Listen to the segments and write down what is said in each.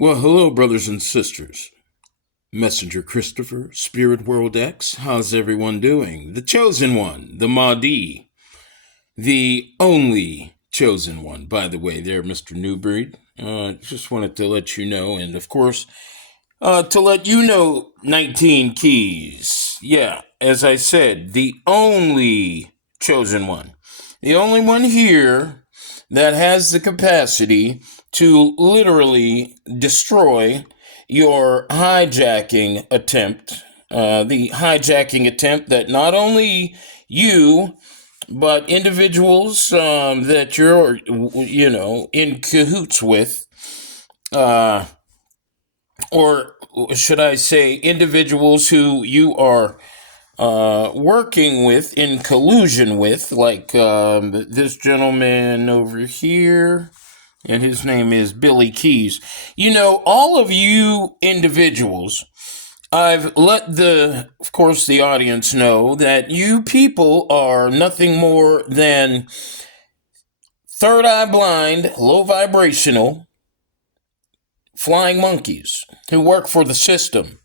Well, hello, brothers and sisters. Messenger Christopher, Spirit World X, how's everyone doing? The Chosen One, the Mahdi, the only Chosen One. By the way, there, Mr. Newbreed. Just wanted to let you know, and of course, to let you know, 19 Keys. Yeah, as I said, the only Chosen One. The only one here that has the capacity to literally destroy your hijacking attempt. The hijacking attempt that not only you, but individuals that you're, in cahoots with, uh, or should I say, individuals who you are working with, in collusion with, like this gentleman over here, and his name is Billy Keys. You know, all of you individuals, I've let of course, the audience know that you people are nothing more than third eye blind, low vibrational, flying monkeys who work for the system.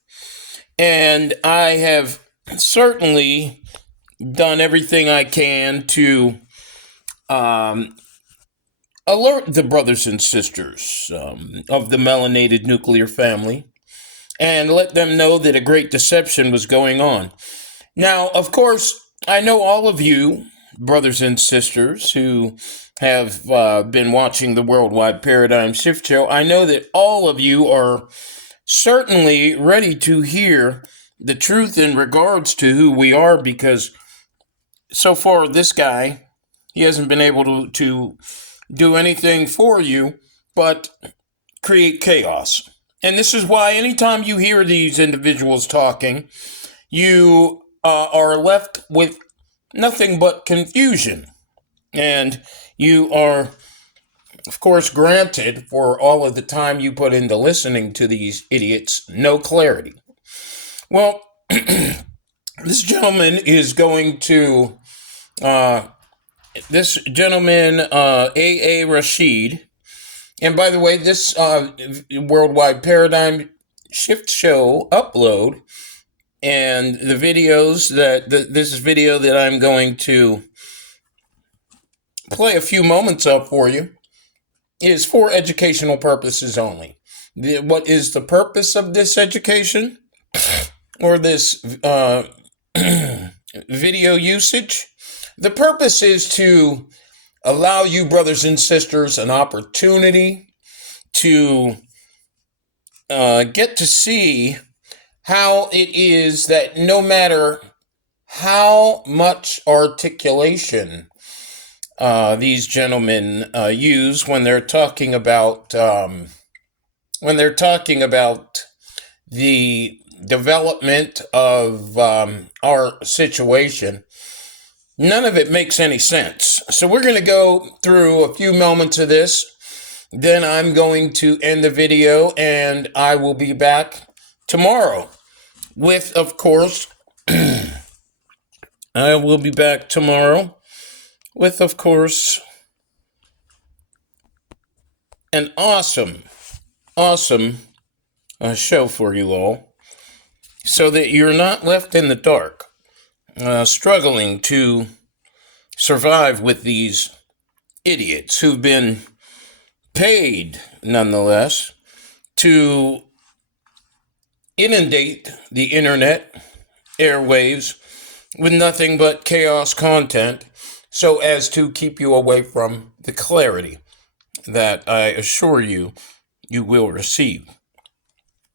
And I have certainly done everything I can to alert the brothers and sisters of the melanated nuclear family and let them know that a great deception was going on. Now, of course, I know all of you, brothers and sisters, who have been watching the Worldwide Paradigm Shift Show. I know that all of you are certainly ready to hear the truth in regards to who we are, because so far this guy, he hasn't been able to do anything for you but create chaos. And this is why anytime you hear these individuals talking, you are left with nothing but confusion. And you are, of course, granted, for all of the time you put into listening to these idiots, no clarity. Well, this gentleman is going to, A.A. Rashid, and by the way, this Worldwide Paradigm Shift Show upload and the videos this video that I'm going to play a few moments of for you is for educational purposes only. What is the purpose of this education or this video usage? The purpose is to allow you, brothers and sisters, an opportunity to get to see how it is that no matter how much articulation these gentlemen use when they're talking about the development of our situation, none of it makes any sense. So we're going to go through a few moments of this. Then I'm going to end the video, and I will be back tomorrow with, of course, I will be back tomorrow with, of course, an awesome show for you all, so that you're not left in the dark, struggling to survive with these idiots who've been paid, nonetheless, to inundate the internet airwaves with nothing but chaos content, so as to keep you away from the clarity that I assure you you will receive.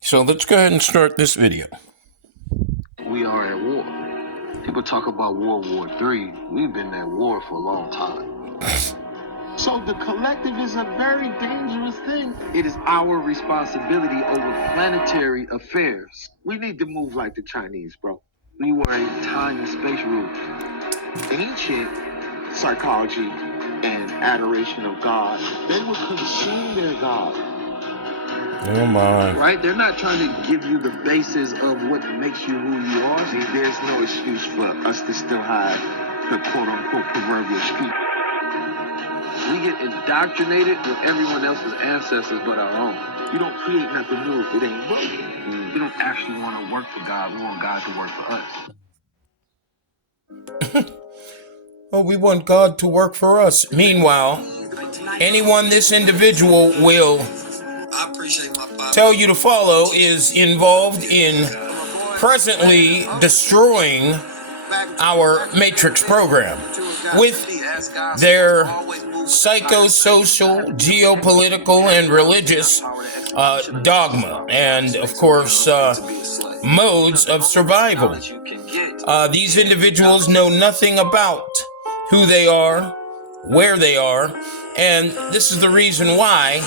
So let's go ahead and start this video. We are at war. People talk about World War III. We've been at war for a long time. So the collective is a very dangerous thing. It is our responsibility over planetary affairs. We need to move like the Chinese, bro. We were a time and space rule. Ancient psychology and adoration of God, they would consume their God. Oh my. Right? They're not trying to give you the basis of what makes you who you are. See, there's no excuse for us to still have the quote-unquote proverbial street. We get indoctrinated with everyone else's ancestors but our own. You don't create nothing new if it ain't working. We don't actually want to work for God. We want God to work for us. Oh, we want God to work for us. Meanwhile, anyone this individual will tell you to follow is involved in presently destroying our Matrix program with their psychosocial, geopolitical, and religious dogma, and of course modes of survival. These individuals know nothing about who they are, where they are, and this is the reason why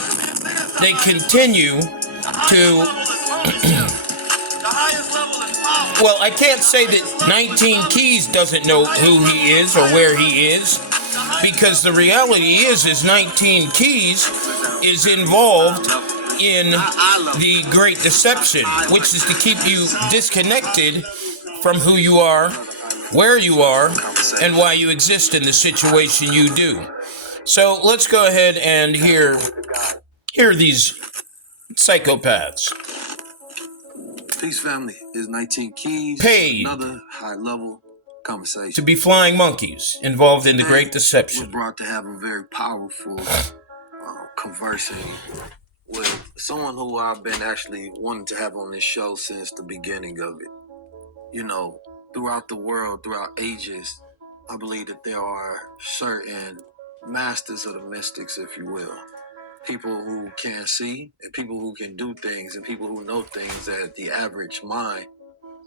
they continue to well, I can't say that 19 Keys doesn't know who he is or where he is, because the reality is 19 Keys is involved in the Great Deception, which is to keep you disconnected from who you are, where you are, and why you exist in the situation you do. So let's go ahead and hear these psychopaths. Peace family is 19 Keys. Paid another high level conversation to be flying monkeys involved in the Great Deception. We're brought to have a very powerful conversing with someone who I've been actually wanting to have on this show since the beginning of it. You know, throughout the world, throughout ages, I believe that there are certain masters of the mystics, if you will. People who can see, and people who can do things, and people who know things that the average mind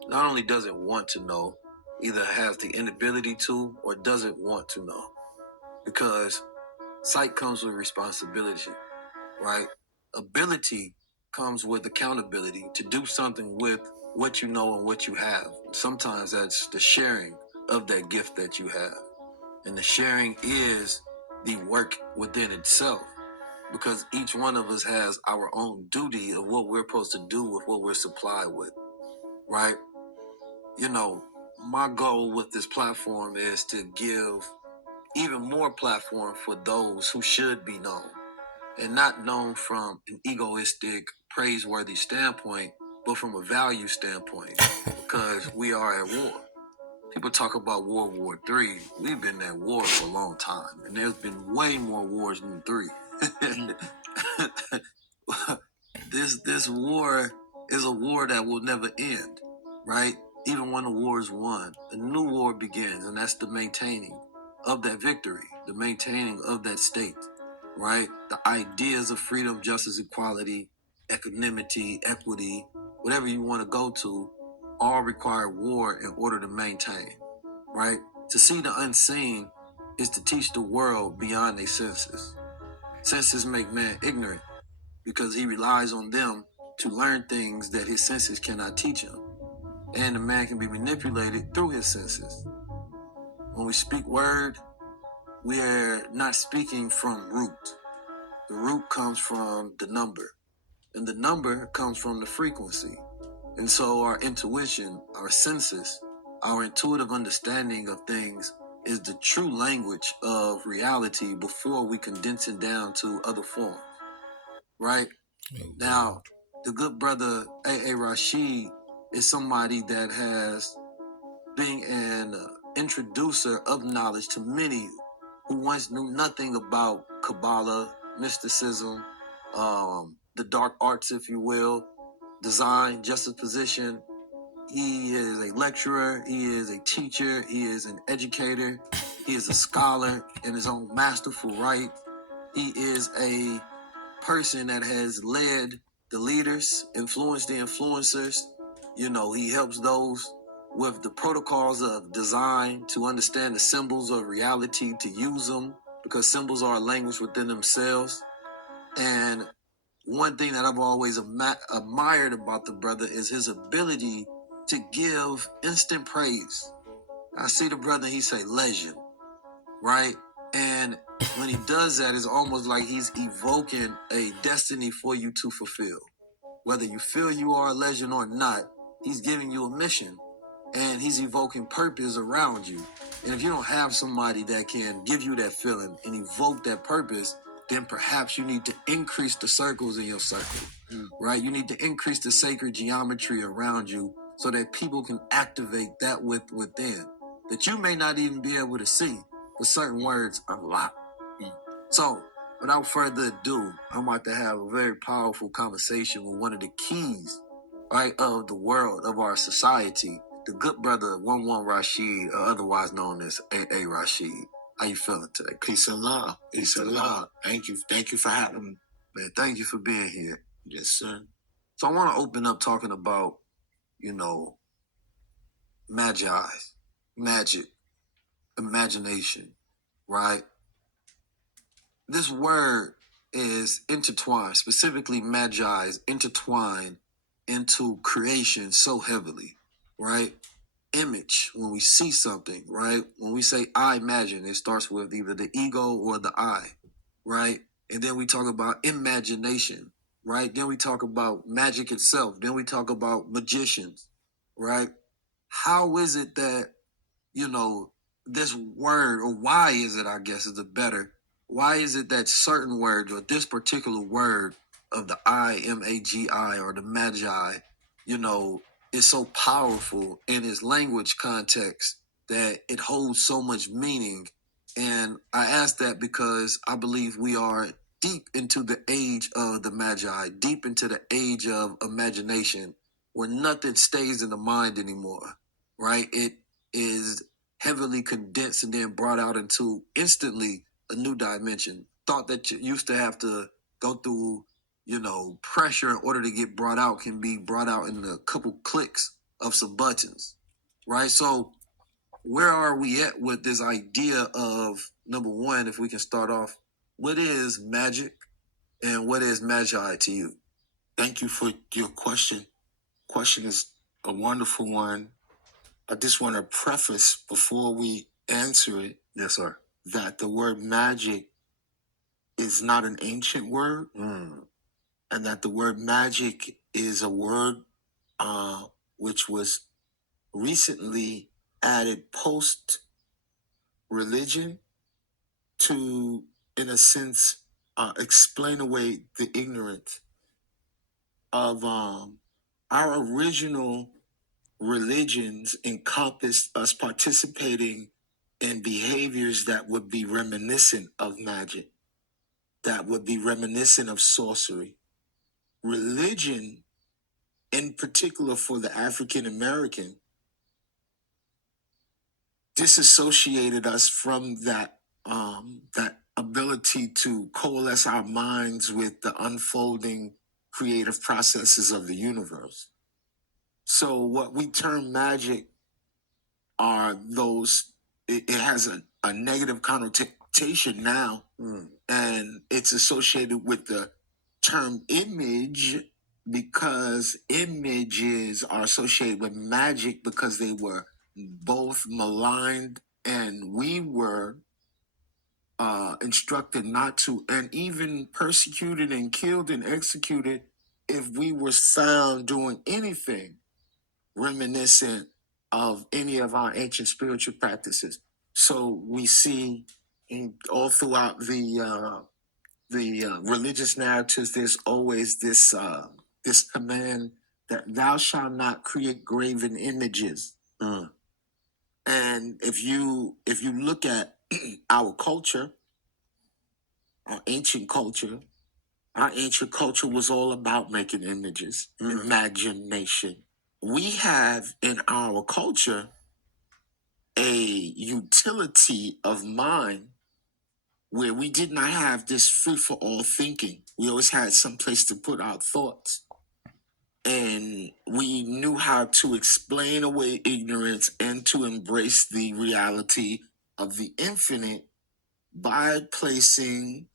not only doesn't want to know, either has the inability to or doesn't want to know. Because sight comes with responsibility, right? Ability comes with accountability to do something with what you know and what you have. Sometimes that's the sharing of that gift that you have. And the sharing is the work within itself. Because each one of us has our own duty of what we're supposed to do with what we're supplied with, right? You know, my goal with this platform is to give even more platform for those who should be known, and not known from an egoistic, praiseworthy standpoint, but from a value standpoint, because we are at war. People talk about World War III. We've been at war for a long time, and there's been way more wars than 3. This war is a war that will never end, right? Even when the war is won, a new war begins, and that's the maintaining of that victory, the maintaining of that state, right? The ideas of freedom, justice, equality, equanimity, equity, whatever you want to go to, all require war in order to maintain, right? To see the unseen is to teach the world beyond their senses. Senses make man ignorant because he relies on them to learn things that his senses cannot teach him. And the man can be manipulated through his senses. When we speak word, we are not speaking from root. The root comes from the number, and the number comes from the frequency. And so our intuition, our senses, our intuitive understanding of things is the true language of reality before we condense it down to other forms, right? Now, the good brother A.A. Rashid is somebody that has been an introducer of knowledge to many who once knew nothing about Kabbalah, mysticism, the dark arts, if you will, design, juxtaposition. He is a lecturer, he is a teacher, he is an educator, he is a scholar in his own masterful right. He is a person that has led the leaders, influenced the influencers. You know, he helps those with the protocols of design to understand the symbols of reality, to use them, because symbols are a language within themselves. And one thing that I've always admired about the brother is his ability to give instant praise. I see the brother, he say legend, right? And when he does that, it's almost like he's evoking a destiny for you to fulfill. Whether you feel you are a legend or not, he's giving you a mission. and he's evoking purpose around you. And if you don't have somebody that can give you that feeling and evoke that purpose, then perhaps you need to increase the circles in your circle, right? You need to increase the sacred geometry around you so that people can activate that within that you may not even be able to see, but certain words unlock. So, without further ado, I'm about to have a very powerful conversation with one of the keys, right, of the world, of our society, the good brother 11 Rashid, otherwise known as AA Rashid. How you feeling today? Peace and love. Peace and love. Thank you. Thank you for having me. Man, thank you for being here. Yes, sir. So I want to open up talking about, magi, magic, imagination, right? This word is intertwined, specifically magi is intertwined into creation so heavily, right? Image, when we see something, right? When we say I imagine, it starts with either the ego or the I, right? And then we talk about imagination, right? Then we talk about magic itself. Then we talk about magicians, right? How is it that, this word, or why is it, I guess is the better, why is it that certain words or this particular word of the I-M-A-G-I or the magi, is so powerful in its language context that it holds so much meaning? And I ask that because I believe we are deep into the age of the magi, deep into the age of imagination, where nothing stays in the mind anymore, right? It is heavily condensed and then brought out into instantly a new dimension. Thought that you used to have to go through, pressure in order to get brought out can be brought out in a couple clicks of some buttons, right? So where are we at with this idea of, number one, if we can start off, what is magic and what is magi to you? Thank you for your question. Question is a wonderful one. I just want to preface before we answer it. Yes, sir. That the word magic is not an ancient word, and that the word magic is a word which was recently added post religion to, in a sense, explain away the ignorance of our original religions encompassed us participating in behaviors that would be reminiscent of magic, that would be reminiscent of sorcery. Religion, in particular for the African American, disassociated us from that ability to coalesce our minds with the unfolding creative processes of the universe. So what we term magic are those, it has a negative connotation now, and it's associated with the term image because images are associated with magic because they were both maligned and we were instructed not to, and even persecuted and killed and executed if we were found doing anything reminiscent of any of our ancient spiritual practices. So we see all throughout the religious narratives, there's always this command that thou shalt not create graven images. And if you look at our culture, our ancient culture was all about making images, imagination. We have in our culture a utility of mind where we did not have this free for all thinking. We always had some place to put our thoughts. And we knew how to explain away ignorance and to embrace the reality of the infinite by placing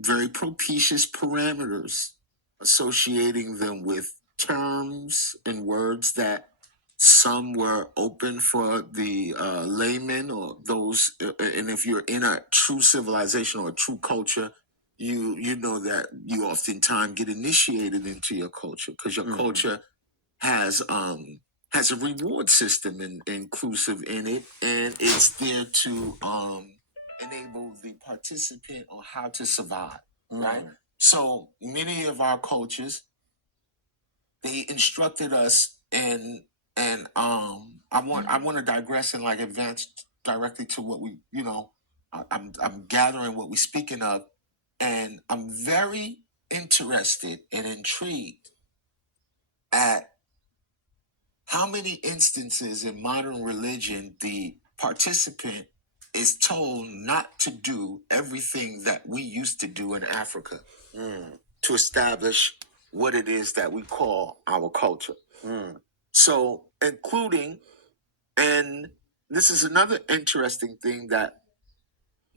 very propitious parameters, associating them with terms and words that some were open for the layman or those, and if you're in a true civilization or a true culture, you know that you oftentimes get initiated into your culture because your culture has has a reward system inclusive in it, and it's there to enable the participant on how to survive, right? So many of our cultures, they instructed us, and I want to digress and like advance directly to what we, I'm gathering what we're speaking of, and I'm very interested and intrigued at how many instances in modern religion the participant is told not to do everything that we used to do in Africa to establish what it is that we call our culture. So, including, and this is another interesting thing, that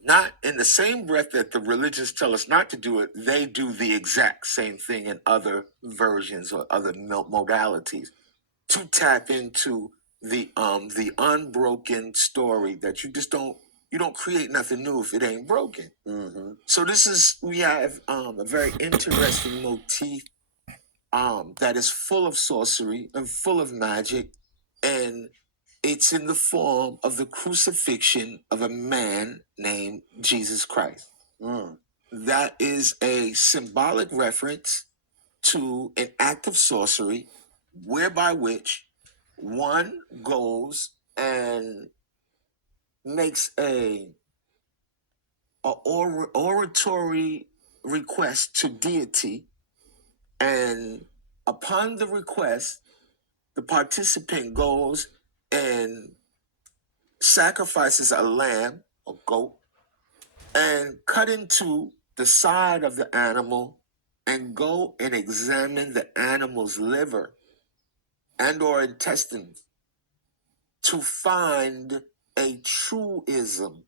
not in the same breath that the religions tell us not to do it, they do the exact same thing in other versions or other modalities to tap into the unbroken story that you don't create nothing new if it ain't broken. So we have a very interesting motif that is full of sorcery and full of magic, and it's in the form of the crucifixion of a man named Jesus Christ. That is a symbolic reference to an act of sorcery whereby which one goes and makes a oratory request to deity, and upon the request, the participant goes and sacrifices a lamb, a goat, and cut into the side of the animal and go and examine the animal's liver and or intestines to find a truism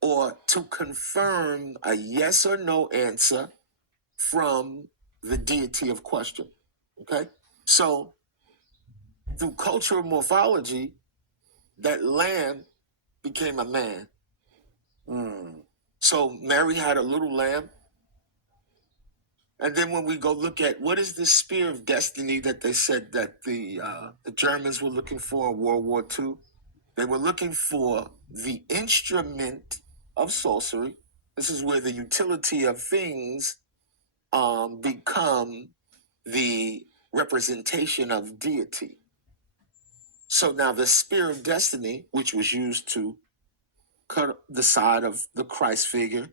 or to confirm a yes or no answer from the deity of question. Okay? So through cultural morphology, that lamb became a man. So Mary had a little lamb. And then when we go look at what is the spear of destiny that they said that the Germans were looking for in World War II, they were looking for the instrument of sorcery. This is where the utility of things become the representation of deity. So now the spear of destiny, which was used to cut the side of the Christ figure,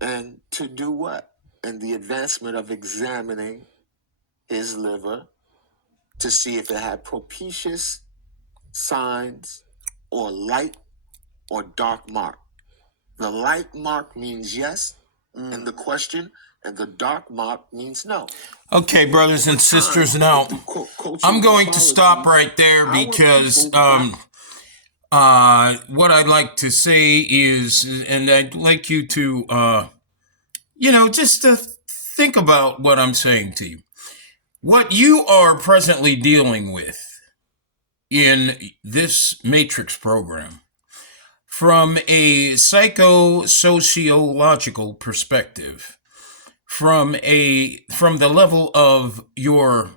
and to do what? And the advancement of examining his liver to see if it had propitious signs or light or dark mark. The light mark means yes in the question, and the dark mark means no. Okay, brothers and sisters, now I'm going to stop right there because what I'd like to say is, and I'd like you to, just to think about what I'm saying to you. What you are presently dealing with in this Matrix program, from a psychosociological perspective, from the level of your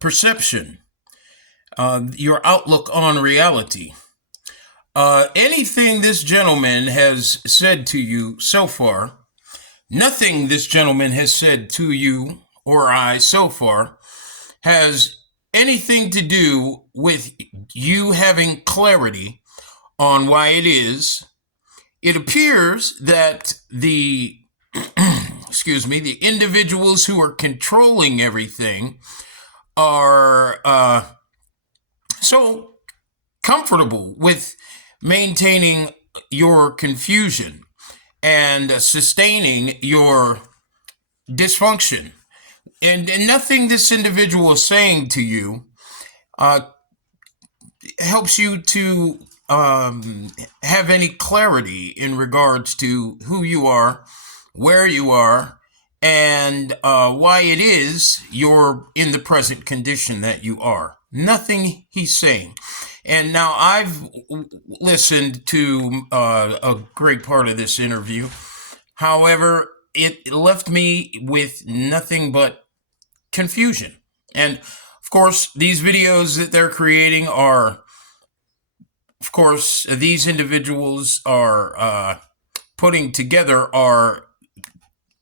perception, your outlook on reality, anything this gentleman has said to you so far, nothing this gentleman has said to you or I so far has anything to do with you having clarity on why it is. It appears that the the individuals who are controlling everything are so comfortable with maintaining your confusion and sustaining your dysfunction. And nothing this individual is saying to you helps you to have any clarity in regards to who you are, where you are, and why it is you're in the present condition that you are. Nothing he's saying. And now I've listened to a great part of this interview. However, it left me with nothing but confusion. And of Of course, these videos that they're creating are, of course, these individuals are putting together are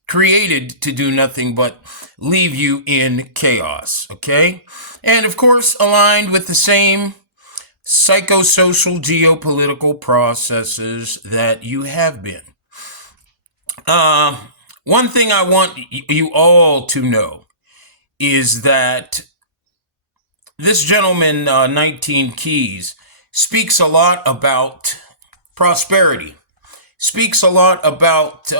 created to do nothing but leave you in chaos, okay? And of course, aligned with the same psychosocial geopolitical processes that you have been. One thing I want you all to know is that this gentleman, 19 Keys, speaks a lot about prosperity, speaks a lot about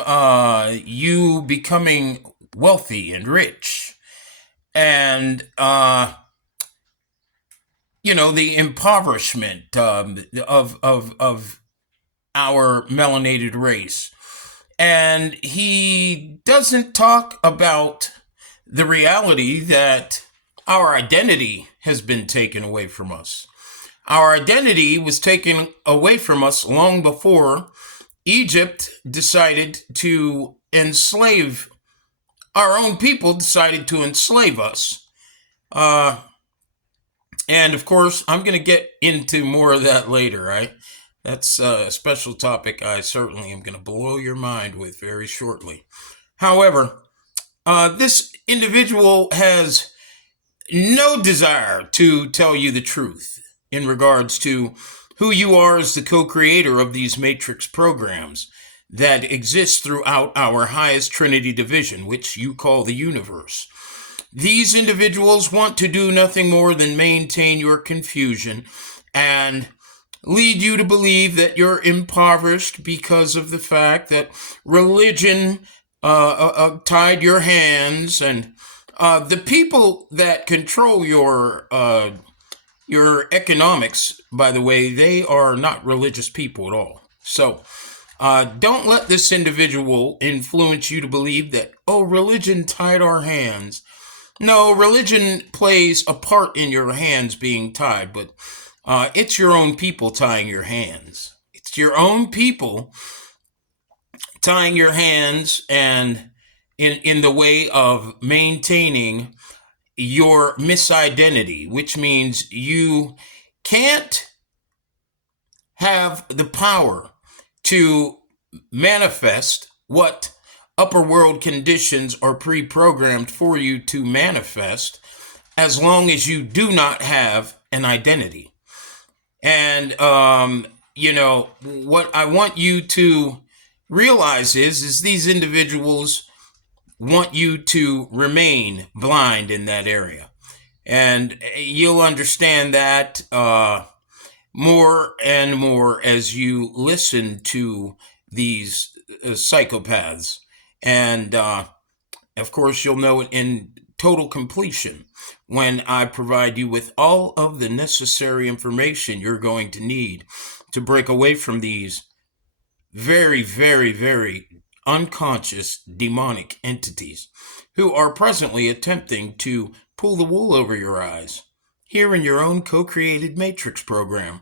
you becoming wealthy and rich, and the impoverishment of our melanated race. And he doesn't talk about the reality that our identity has been taken away from us. Our identity was taken away from us long before Egypt decided to enslave our own people, decided to enslave us. And of course, I'm going to get into more of that later, right? That's a special topic I certainly am going to blow your mind with very shortly. However, this individual has no desire to tell you the truth in regards to who you are as the co-creator of these matrix programs that exist throughout our highest Trinity division, which you call the universe. These individuals want to do nothing more than maintain your confusion and lead you to believe that you're impoverished because of the fact that religion tied your hands, and the people that control your economics, by the way, they are not religious people at all. So don't let this individual influence you to believe that, oh, religion tied our hands. No, religion plays a part in your hands being tied, but it's your own people tying your hands. It's your own people tying your hands, and in the way of maintaining your misidentity, which means you can't have the power to manifest what upper world conditions are pre-programmed for you to manifest as long as you do not have an identity. And, what I want you to realize is these individuals want you to remain blind in that area. And you'll understand that more and more as you listen to these psychopaths. And of course, you'll know it in total completion when I provide you with all of the necessary information you're going to need to break away from these very, very, very unconscious demonic entities who are presently attempting to pull the wool over your eyes here in your own co-created matrix program.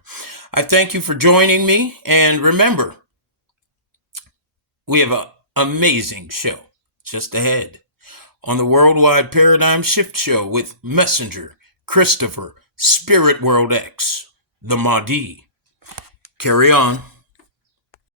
I thank you for joining me, and remember, we have an amazing show just ahead on the Worldwide Paradigm Shift Show with Messenger Christopher, Spirit World X, the Mahdi. Carry on.